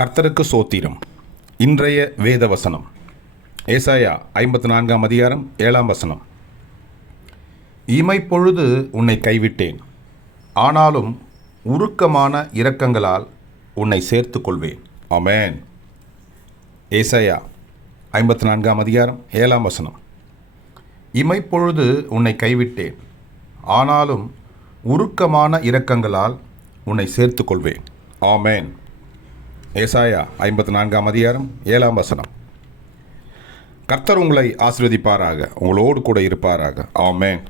கர்த்தருக்கு சோத்திரம். இன்றைய வேத வசனம் ஏசாயா 54ஆம் அதிகாரம் 7ஆம் வசனம். இமைப்பொழுது உன்னை கைவிட்டேன், ஆனாலும் உருக்கமான இரக்கங்களால் உன்னை சேர்த்து கொள்வேன். ஆமென். ஏசாயா 54ஆம் அதிகாரம் 7ஆம் வசனம். இமைப்பொழுது உன்னை கைவிட்டேன், ஆனாலும் உருக்கமான இரக்கங்களால் உன்னை சேர்த்து கொள்வேன். ஆமென். ஏசாயா 54ஆம் அதிகாரம் 7ஆம் வசனம். கர்த்தர் உங்களை ஆசீர்வதிப்பாராக, உங்களோடு கூட இருப்பாராக. ஆமென்.